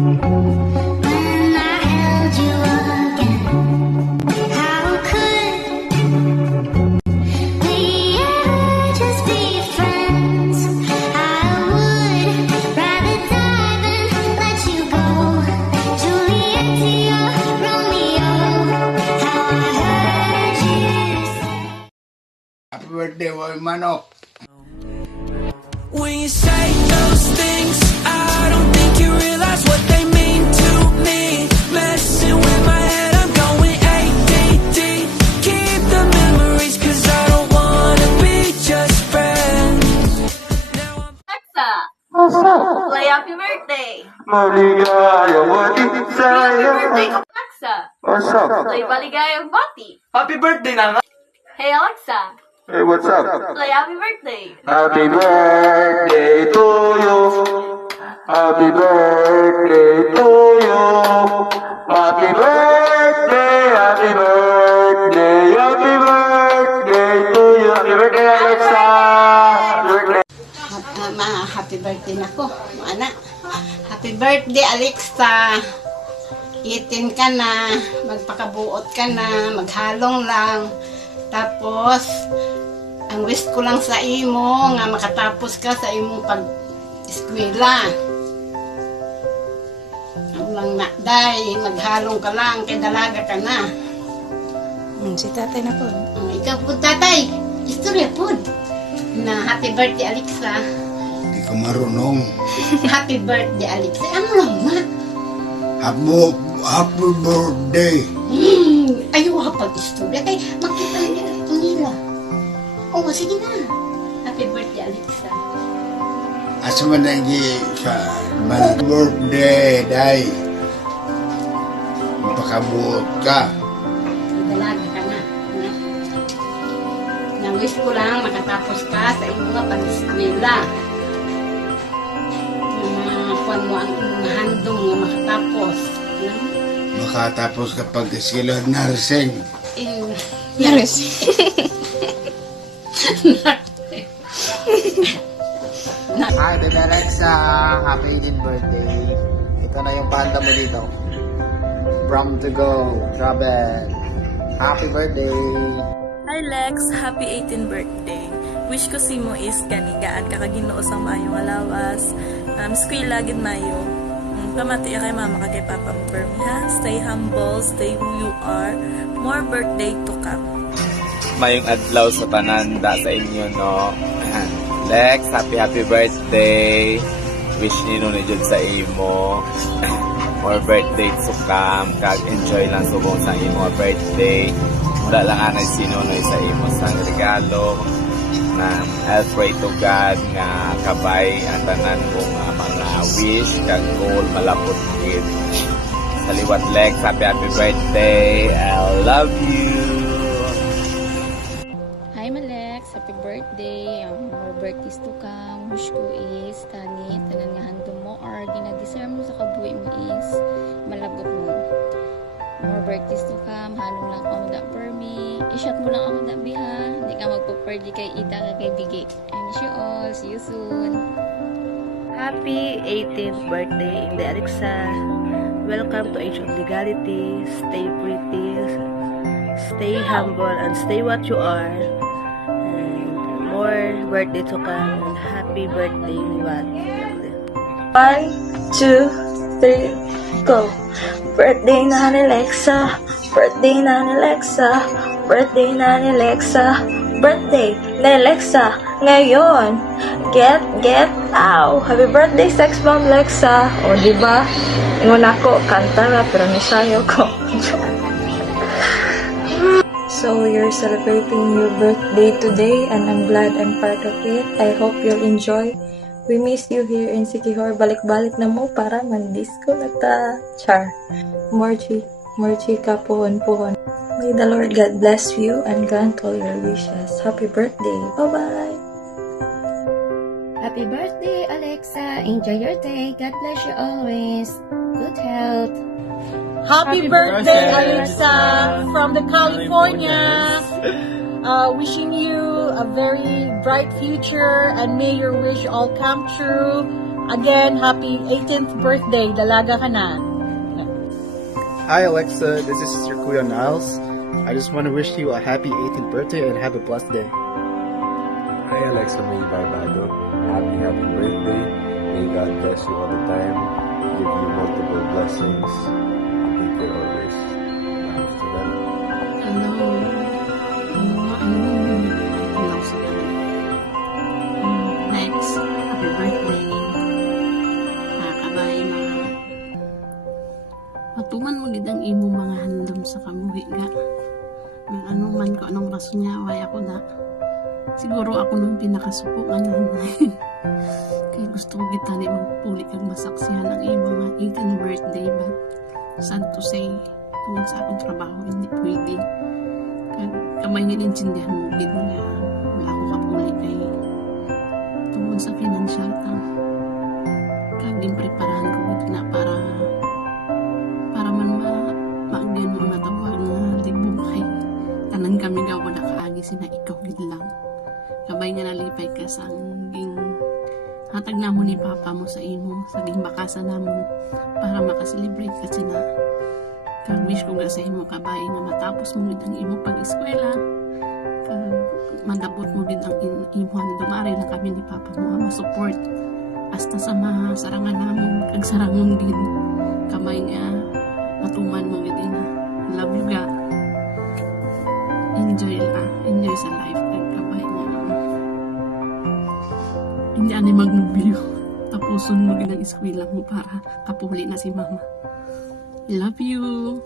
When I held you again, how could we ever just be friends? I would rather die than let you go. Juliet to your Romeo, how I heard you say. Happy birthday, boy Manok. When you say those things, I don't think you realize what they mean to me. Messing with my head, I'm going ADD. Keep the memories, cause I don't wanna be just friends. Now I'm Alexa, play Happy Birthday. Maligayang Happy birthday, maligaya. Alexa. What's up? Play Maligayang Bati. Happy birthday na nga! Hey, Alexa, Hey, what's up? play Happy Birthday. Happy birthday to you. Happy birthday to you. Happy birthday, happy birthday, happy birthday to you. Happy birthday, Alexa. Happy birthday. Happy birthday na ko, anak. Happy birthday, Alexa. 18 ka na, magpakabuot ka na, maghalong lang. Tapos, ang wish ko lang sa imo, nga makatapos ka sa imong pag-eskwela. Ang lang na, day, maghalong ka lang, kay dalaga ka na. Si tatay na po. Ikaw po, tatay, istorya po. Na happy birthday, Alexa. Hindi ka marunong. Happy birthday, Alexa. Ano lang na? Happy birthday. Ayaw kapag-istorya. Kaya makita nila ito nila. Oo, sige na. Happy birthday, Alexa. Asa man lagi sa happy birthday, day. Mapakabuot ka. Dalaga ka na. Na-wish ko lang makatapos ka sa iyong mga pag-eskwela. Kuhan mo ang iyong handong nga makatapos. Makatapos kapag sila nursing. Yes. Hi, baby Alexa! Happy 18th birthday! Ito na yung panda mo dito. From to go, travel. Happy birthday! Hi Lex, happy 18th birthday. Wish ko si mo is kanigaan kakaginoo sa mayong alawas. Skwela gid mayo. Pamati kay mama kay papa mo permi ha. Stay humble, stay who you are. More birthday to come. Mayong adlaw sa pananda sa inyo, no? Lex, happy birthday. Wish nino ni Jud sa imo. More birthday to come. Kag-enjoy lang subong sa imo birthday. Wala lang anay sinunoy sa imo sang regalo. Na I pray to God nga kabay ang tanan mo nga mga wish kag goal malapot gid. Saliwat Lex, happy birthday. I love you. Hi Malex, happy birthday. More birthdays to come. Wish ko is kani tanan nga handom mo or ginadesire mo sa kabuhi mo is malabot mo. More birthdays to come. Halong lang ako da for me. I-shot mo lang ako da biha. Hindi ka magpa-party kay Ita ka kay Bigay. I miss you all. See you soon. Happy 18th birthday, Inday Alexa. Welcome to Age of Legality. Stay pretty, stay humble, and stay what you are. And more birthday to come. And happy birthday, Liwat. 1, 2, 3, go! Birthday na ni Lexa. Birthday na ni Lexa. Birthday na ni Lexa. Birthday ni Lexa. Ngayon. Get out. Happy birthday, sex bomb Lexa. O, diba? Ingon ako, kanta na, pero nisayo ko. So, you're celebrating your birthday today, and I'm glad I'm part of it. I hope you'll enjoy. We miss you here in Sikihor. Balik-balik na mo para mag-disco na ta. Char. Morchi ka puhon. May the Lord God bless you and grant all your wishes. Happy birthday. Bye-bye. Happy birthday, Alexa. Enjoy your day. God bless you always. Good health. Happy birthday, Alexa, from the California. Wishing you a very bright future and may your wish all come true. Again, happy 18th birthday. Dalaga ka na. Hi Alexa, this is your Kuya Niles. I just want to wish you a happy 18th birthday and have a blessed day. Hi Alexa May Barbado. Happy birthday. May God bless you all the time. Give you multiple blessings. Take care always. Hello. Hello sa Lex, happy birthday. Nakakabay mga matuman mo gid ang imo mga handom sa kamuhi ga. Ng ano man ko anong rason niya way ako na. Siguro ako nung pinakasupukan nanay. Kaya gusto ko kita ni magpuli kag masaksihan ang imo nga 18th birthday but sad to say tungod sa akong trabaho hindi pwede. Kamay nilintindihan mo din nga wala ko kapuli kay tungod sa financial ka. Kaging preparahan ko ito na para man maagyan mo natawag nga libong kay tanan kami gawa na kaagi sina ikaw gid lang. Kabay nga nalipay ka sa hanging hatag namo ni papa mo sa imo sa gimbakasan namon para makaselebrate ka sina. Kag wish ko nga sa imo kabay nga matapos mo gid ang imo pag-eskwela. Kag madabot mo gid ang imuhan dumari lang kami ni papa mo nga ma-support hasta sa mga sarangan namon kag sarangon gid kamay nga matuman mo gid ina. Love you ga. Enjoy sa life kag kabay nga hindi ani magnubyo tapuson mo gid ang eskwela mo para kapuli na si mama. Love you.